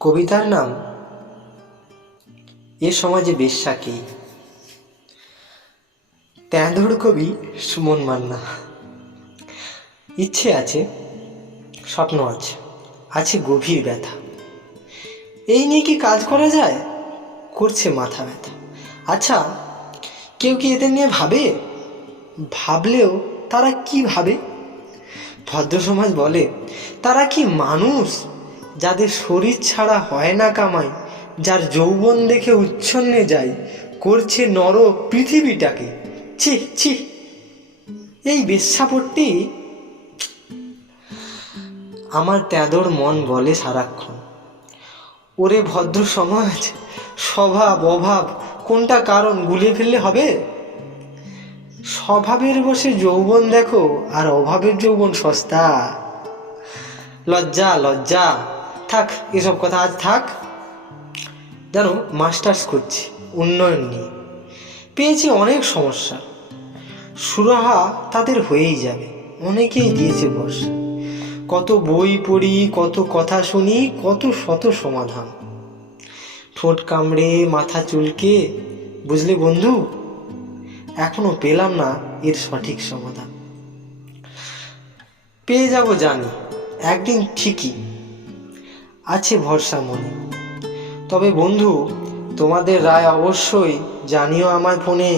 কবিতার নাম এ সমাজে বেশ্যা কে। তেঁদুর কবি সুমন মান্না। ইচ্ছে আছে, স্বপ্ন আছে, আছে গভীর ব্যথা। এই নিয়ে কি কাজ করা যায়? করছে মাথা ব্যথা। আচ্ছা, কেউ কি এদের নিয়ে ভাবে? ভাবলেও তারা কি ভাবে? ভদ্র সমাজ বলে তারা কি মানুষ? যাদের শরীর ছাড়া হয় না কামাই, যার যৌবন দেখে উচ্ছন্নে যায়, করছে নর পৃথিবীটাকে। ছি ছি, এই বেশ্যাপট্টি। আমার তেঁদোর মন বলে সারাক্ষণ, ওরে ভদ্র সমাজ, স্বভাব অভাব কোনটা কারণ গুলিয়ে ফেললে হবে? স্বভাবের বসে যৌবন দেখো, আর অভাবের যৌবন সস্তা। লজ্জা লজ্জা, থাক এসব কথা, আজ থাক। জানো, মাস্টার্স করছি উন্নয়ন নিয়ে, পেয়েছি অনেক সমস্যা। সুরাহা তাদের হয়েই যাবে, অনেকেই দিয়েছে ভরসা। কত বই পড়ি, কত কথা শুনি, কত শত সমাধান। ঠোঁট কামড়ে মাথা চুলকে, বুঝলে বন্ধু, এখনো পেলাম না এর সঠিক সমাধান। পেয়ে যাব জানি একদিন ঠিকই, আছে ভরসা মনে। তবে বন্ধু, তোমাদের রায় অবশ্যই জানিও আমায় ফোনে।